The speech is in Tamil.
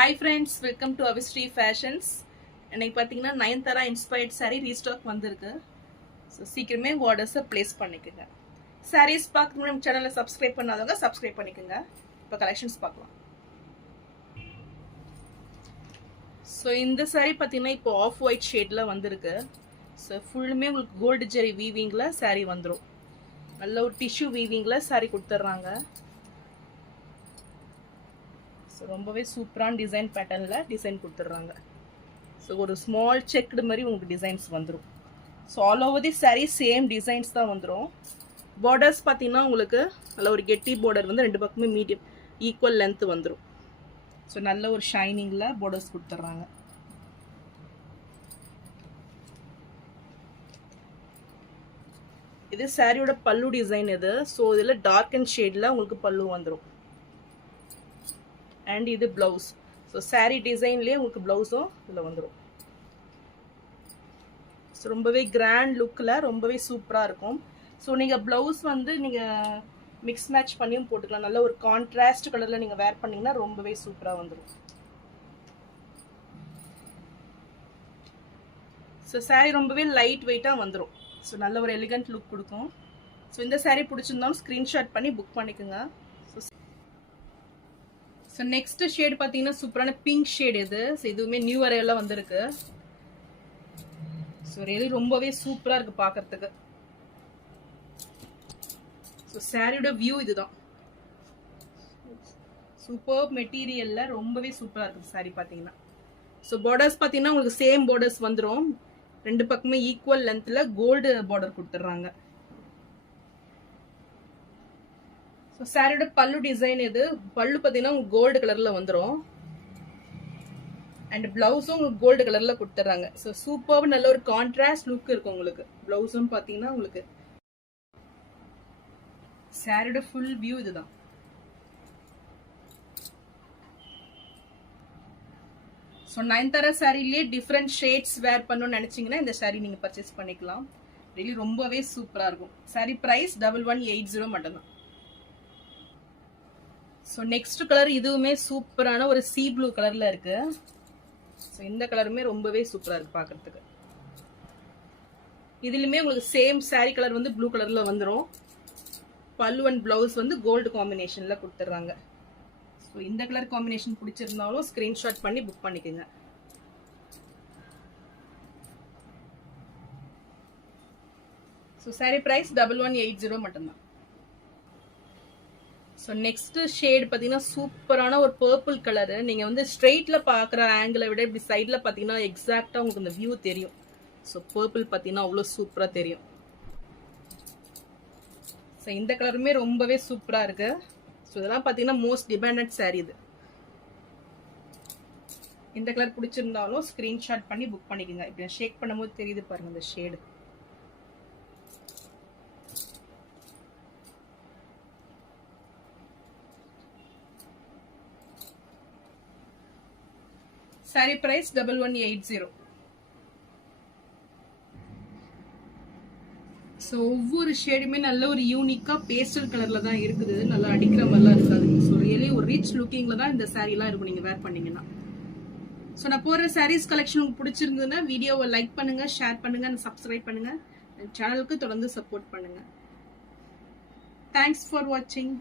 Hi friends, welcome to Avistry Fashions. இன்னைக்கு பாத்தீங்கன்னா நயன்தாரா இன்ஸ்பயர்ட் saree ரீஸ்டாக் வந்திருக்கு. ஸோ சீக்கிரமே ஆர்டர்ஸை பிளேஸ் பண்ணிக்கோங்க. sarees பார்க்க நம்ம சேனலை சப்ஸ்கிரைப் பண்ணாதவங்க சப்ஸ்கிரைப் பண்ணிக்கோங்க. இப்போ கலெக்ஷன்ஸ் பார்க்கலாம். ஸோ இந்த saree பார்த்தீங்கன்னா இப்போ ஆஃப் ஒயிட் ஷேடில் வந்திருக்கு. ஸோ ஃபுல்லுமே உங்களுக்கு கோல்டு ஜெரி வீவிங்கில் saree வந்துடும். நல்ல ஒரு டிஷ்யூ வீவிங்கில் saree கொடுத்துட்றாங்க. ஸோ ரொம்பவே சூப்பரான டிசைன் பேட்டர்னில் டிசைன் கொடுத்துட்றாங்க. ஸோ ஒரு ஸ்மால் செக்குடு மாதிரி உங்களுக்கு டிசைன்ஸ் வந்துடும். So all over the sari same designs தான் வந்துடும். பார்டர்ஸ் பார்த்தீங்கன்னா உங்களுக்கு நல்ல ஒரு கெட்டி பார்டர் வந்து ரெண்டு பக்கமே மீடியம் ஈக்குவல் லென்த் வந்துடும். ஸோ நல்ல ஒரு ஷைனிங்கில் பார்டர்ஸ் கொடுத்துட்றாங்க. இது சாரியோட பல்லு டிசைன் இது. ஸோ இதில் டார்க் அண்ட் ஷேடில் உங்களுக்கு பல்லு வந்துடும். அண்ட் இது பிளவுஸ். ஸோ சாரீ டிசைன்லேயே உங்களுக்கு பிளவுஸும் இதில் வந்துடும். ஸோ ரொம்பவே கிராண்ட் லுக்கில் ரொம்பவே சூப்பராக இருக்கும். ஸோ நீங்கள் ப்ளவுஸ் வந்து நீங்கள் மிக்ஸ் மேட்ச் பண்ணியும் போட்டுக்கலாம். நல்ல ஒரு கான்ட்ராஸ்ட் கலரில் நீங்கள் வேர் பண்ணிங்கன்னா ரொம்பவே சூப்பராக வந்துடும். ஸோ சாரீ ரொம்பவே லைட் வெயிட்டாக வந்துடும். ஸோ நல்ல ஒரு எலிகண்ட் லுக் கொடுக்கும். ஸோ இந்த சாரீ பிடிச்சிருந்தாலும் ஸ்க்ரீன்ஷாட் பண்ணி புக் பண்ணிக்கோங்க. ஸோ நெக்ஸ்ட் ஷேட் பார்த்தீங்கன்னா சூப்பரான பிங்க் ஷேட் இது. ஸோ இதுவுமே நியூ அரைவெல்லாம் வந்திருக்கு. ஸோ ரியலி ரொம்பவே சூப்பராக இருக்குது பார்க்கறதுக்கு. ஸோ சாரியோட வியூ இதுதான். சூப்பர் மெட்டீரியலில் ரொம்பவே சூப்பராக இருக்குது சாரி பார்த்தீங்கன்னா. ஸோ பார்டர்ஸ் பார்த்தீங்கன்னா உங்களுக்கு சேம் பார்டர்ஸ் வந்துடும். ரெண்டு பக்கமே ஈக்குவல் லென்த்தில் கோல்டு பார்டர் கொடுத்துட்றாங்க. ஸோ சாரியோட பல்லு டிசைன் இது. பல்லு பார்த்தீங்கன்னா உங்களுக்கு கோல்டு கலரில் வந்துடும். அண்ட் பிளவுஸும் உங்களுக்கு கோல்டு கலரில் கொடுத்துட்றாங்க. ஸோ சூப்பர் நல்ல ஒரு கான்ட்ராஸ்ட் லுக் இருக்கும் உங்களுக்கு. பிளவுஸும் பார்த்தீங்கன்னா உங்களுக்கு சாரியோட ஃபுல் வியூ இதுதான். ஸோ நயன்தாரா சாரிலேயே டிஃப்ரெண்ட் ஷேட்ஸ் வேர் பண்ணணும்னு நினச்சிங்கன்னா இந்த சாரி நீங்கள் பர்ச்சேஸ் பண்ணிக்கலாம். ரியலி ரொம்பவே சூப்பராக இருக்கும். சாரி ப்ரைஸ் 1180 மட்டும்தான். ஸோ நெக்ஸ்ட் கலர் இதுவுமே சூப்பரான ஒரு சீ ப்ளூ கலரில் இருக்கு. ஸோ இந்த கலருமே ரொம்பவே சூப்பராக இருக்கு பார்க்கறதுக்கு. இதுலையுமே உங்களுக்கு சேம் சாரீ கலர் வந்து ப்ளூ கலரில் வந்துடும். பல்லு அண்ட் பிளவுஸ் வந்து கோல்டு காம்பினேஷனில் கொடுத்துட்றாங்க. ஸோ இந்த கலர் காம்பினேஷன் பிடிச்சிருந்தாலும் ஸ்க்ரீன்ஷாட் பண்ணி புக் பண்ணிக்கோங்க. ஸோ சாரீ ப்ரைஸ் 1180 மட்டும்தான். ஸோ நெக்ஸ்ட் ஷேட் பார்த்தீங்கன்னா சூப்பரான ஒரு பர்பிள் கலரு. நீங்கள் வந்து ஸ்ட்ரெயிட்டில் பார்க்குற ஆங்கிளை விட இப்படி சைடில் பார்த்தீங்கன்னா எக்ஸாக்டாக உங்களுக்கு இந்த வியூ தெரியும். ஸோ பர்பிள் பார்த்தீங்கன்னா அவ்வளோ சூப்பராக தெரியும். ஸோ இந்த கலருமே ரொம்பவே சூப்பராக இருக்கு. ஸோ இதெல்லாம் பார்த்தீங்கன்னா மோஸ்ட் டிமாண்டட் சாரீ இது. இந்த கலர் பிடிச்சிருந்தாலும் ஸ்க்ரீன்ஷாட் பண்ணி புக் பண்ணிக்கோங்க. இப்படி ஷேக் பண்ணும்போது தெரியுது பாருங்க இந்த ஷேடு. Sorry price 1180. ஸோ ஒவ்வொரு ஷேடுமே நல்ல ஒரு யூனிக்கா பேஸ்டல் கலர்ல தான் இருக்குது. நல்லா அடிக்கிற மாதிரிலாம் இருக்காது. ஸோ ரியலி ஒரு ரிச் லுக்கிங்ல தான் இந்த சாரீலாம் இருக்கும் நீங்க வேர் பண்ணீங்கன்னா. ஸோ நான் போடுற சாரீஸ் கலெக்ஷன் உங்களுக்கு பிடிச்சிருந்ததுன்னா வீடியோவை லைக் பண்ணுங்க, ஷேர் பண்ணுங்க, சப்ஸ்கிரைப் பண்ணுங்க. சேனலுக்கு தொடர்ந்து சப்போர்ட் பண்ணுங்க. தேங்க்ஸ் ஃபார் வாட்சிங்.